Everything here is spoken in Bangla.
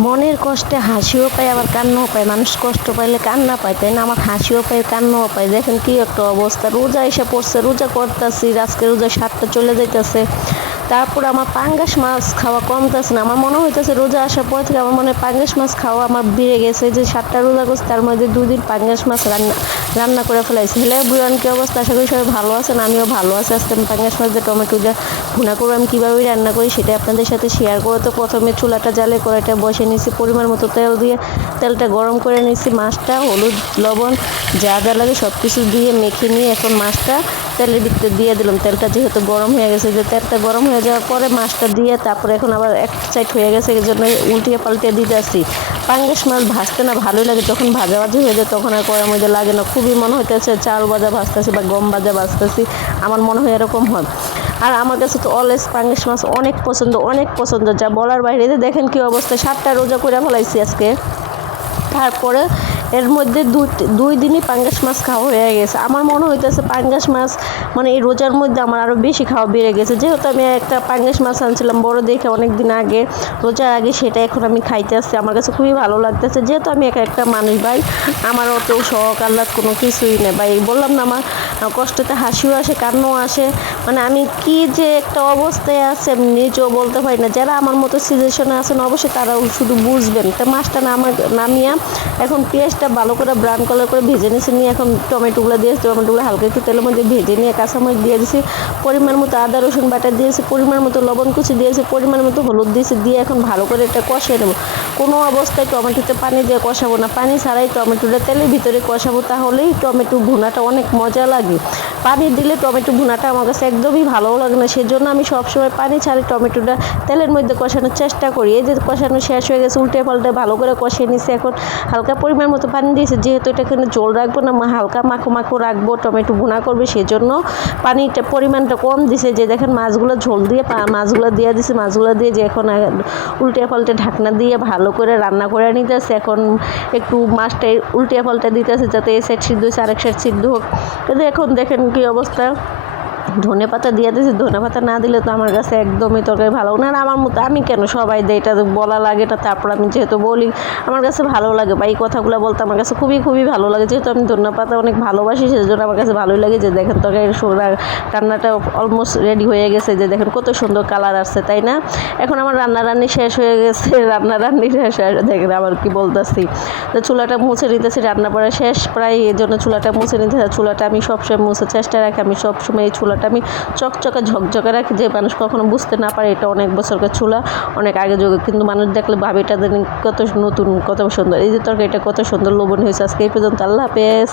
মনের কষ্টে হাসিও পায় আবার কান্নাও পায়। মানুষ কষ্ট পাইলে কান্না পায়, তাই না? আমার হাসিও পায়, কান্নাও পায়। দেখেন কি একটা অবস্থা, রোজা এসে পড়ছে, রোজা করতেছি, আজকে রোজা 7টা চলে যাইতেছে। তারপর আমার পাঙ্গাস মাছ খাওয়া কমতেছে না। আমার মনে হইতেছে রোজা আসার পর থেকে আমার মনে হয় পাঙ্গাস মাছ খাওয়া আমার বেড়ে গেছে। যে 7টা রোজা করছে তার মধ্যে 2 দিন পাঙ্গাস মাছ রান্না করে ফেলাইছি। হ্যালো এভরিওয়ান, কি অবস্থা? আশা করি সবাই ভালো আছেন, আমিও ভালো আছি। আজকে আমি পাঙ্গাস মাছ দিয়ে টমেটো দিয়ে ভুনা করে আমি কীভাবে রান্না করি সেটা আপনাদের সাথে শেয়ার করবো। তো প্রথমে চুলাটা জ্বালে কড়াইটা বসে নিয়েছি, পরিমাণ মতো তেল দিয়ে তেলটা গরম করে নিয়েছি। মাছটা হলুদ লবণ যা যা লাগে সব কিছু দিয়ে মেখে নিয়ে এখন মাছটা তেলের ভিতরে দিয়ে দিলাম। তেলটা যেহেতু গরম হয়ে গেছে, যে তেলটা গরম হয়ে যাওয়ার পরে মাছটা দিয়ে তারপরে এখন আবার এক সাইড হয়ে গেছে, এই জন্য উল্টিয়ে পাল্টিয়ে দিতে আসছি। পাঙ্গাস মাছ ভাজতে না ভালোই লাগে, যখন ভাজাভাজি হয়ে যায় তখন আর কড়াইয়ের মধ্যে লাগে না। খুবই মনে হইতেছে চাল ভাজা ভাজতেছি বা গম ভাজা ভাজতেছি, আমার মনে হয় এরকম হয়। আর আমার কাছে তো অলওয়েজ পাঙ্গাস মাছ অনেক পছন্দ, অনেক পছন্দ, যা বলার বাইরে। দেখেন কি অবস্থা, 7টা রোজা করে ফেলাইছি আজকে। তারপরে এর মধ্যে দুই দিনই পাঙ্গাস মাছ খাওয়া হয়ে গেছে। আমার মনে হইতেছে পাঙ্গাস মাছ মানে এই রোজার মধ্যে আমার আরও বেশি খাওয়া বেড়ে গেছে। যেহেতু আমি একটা পাঙ্গাস মাছ আনছিলাম বড় দেখে অনেক দিন আগে, রোজার আগে, সেটা এখন আমি খাইতে আসছি। আমার কাছে খুবই ভালো লাগতেছে। যেহেতু আমি একটা মানুষ ভাই, আমার অত শখ আহ্লাদ কোনো কিছুই নেই ভাই। বললাম না, আমার কষ্টতে হাসিও আসে, কান্নাও আসে। মানে আমি কি যে একটা অবস্থায় আছে আমি নিজেও বলতে পারি না। যারা আমার মতো সিচুয়েশনে আছেন অবশ্যই তারাও শুধু বুঝবেন। তা মাছটা নামিয়ে এখন পেঁয়াজটা ভালো করে ব্রাউন কালার করে ভেজে নিয়েছি, নিয়ে এখন টমেটোগুলো দিয়েছি। টমেটোগুলো হালকা একটু তেলের মধ্যে ভেজে নিয়ে কাঁচামরিচ দিয়ে দিয়েছি, পরিমাণ মতো আদা রসুন বাটা দিয়েছি, পরিমাণ মতো লবণ কুচি দিয়েছি, পরিমাণ মতো হলুদ দিয়েছি, দিয়ে এখন ভালো করে এটা কষিয়ে নেব। কোনো অবস্থায় টমেটোতে পানি দিয়ে কষাবো না, পানি ছাড়াই টমেটোটা তেলের ভিতরে কষাবো, তাহলেই টমেটো ভুনাটা অনেক মজা লাগে। পানি দিলে টমেটো ভুনাটা আমার কাছে একদমই ভালোও লাগে না, সেজন্য আমি সবসময় পানি ছাড়াই টমেটোটা তেলের মধ্যে কষানোর চেষ্টা করি। এই যে কষানো শেষ হয়ে গেছে, উল্টে পাল্টে ভালো করে কষিয়ে নিচ্ছি। এখন হালকা পরিমাণ মতো পানি দিয়েছি, যেহেতু এটা এখানে ঝোল রাখবো না, হালকা মাখো মাখো রাখবো, টমেটো ভুনা করবে, সেজন্য পানিটা পরিমাণটা কম দিছে। যে দেখেন মাছগুলো ঝোল দিয়ে মাছগুলো দিয়ে দিছি, মাছগুলো দিয়ে যে এখন উল্টে পাল্টে ঢাকনা দিয়ে ভালো করে রান্না করে নিতেছে। এখন একটু মাছটা উল্টে পাল্টে দিতেছে যাতে এই সাইড সিদ্ধ হয়েছে আরেক সাইড সিদ্ধ হোক। কিন্তু এখন দেখেন কি অবস্থা, ধনে পাতা দিয়ে দিয়েছি। ধনে পাতা না দিলে তো আমার কাছে একদমই তরকারি ভালো না। আর আমার মতো আমি কেন, সবাই দেয়, এটা বলা লাগে না। তারপর আমি যেহেতু বলি, আমার কাছে ভালো লাগে বা এই কথাগুলো বলতে আমার কাছে খুবই খুবই ভালো লাগে। যেহেতু আমি ধনে পাতা অনেক ভালোবাসি, সেজন্য আমার কাছে ভালোই লাগে। যে দেখেন তরকারি রান্নাটা অলমোস্ট রেডি হয়ে গেছে, যে দেখেন কত সুন্দর কালার আসছে, তাই না? এখন আমার রান্নারান্নি শেষ হয়ে গেছে, রান্নারান্নি শেষ হয়ে দেখেন আবার কি বলতেছি, তো চুলাটা মুছে নিতেছি, রান্না করা শেষ প্রায়, এই জন্য চুলাটা মুছে নিতে। চুলাটা আমি সবসময় মুছে চেষ্টা রাখি, আমি সবসময় এই চুলাটা আমি চকচকে ঝকঝকে রাখি, যে মানুষ কখনো বুঝতে না পারে এটা অনেক বছরকার চুলা, অনেক আগে যুগে। কিন্তু মানুষ দেখলে ভাবে এটা কত নতুন, কত সুন্দর। এই যে তরকারিটা কত সুন্দর লোভনীয় হয়েছে। আজকে এই পর্যন্ত, আল্লাহ হাফেজ।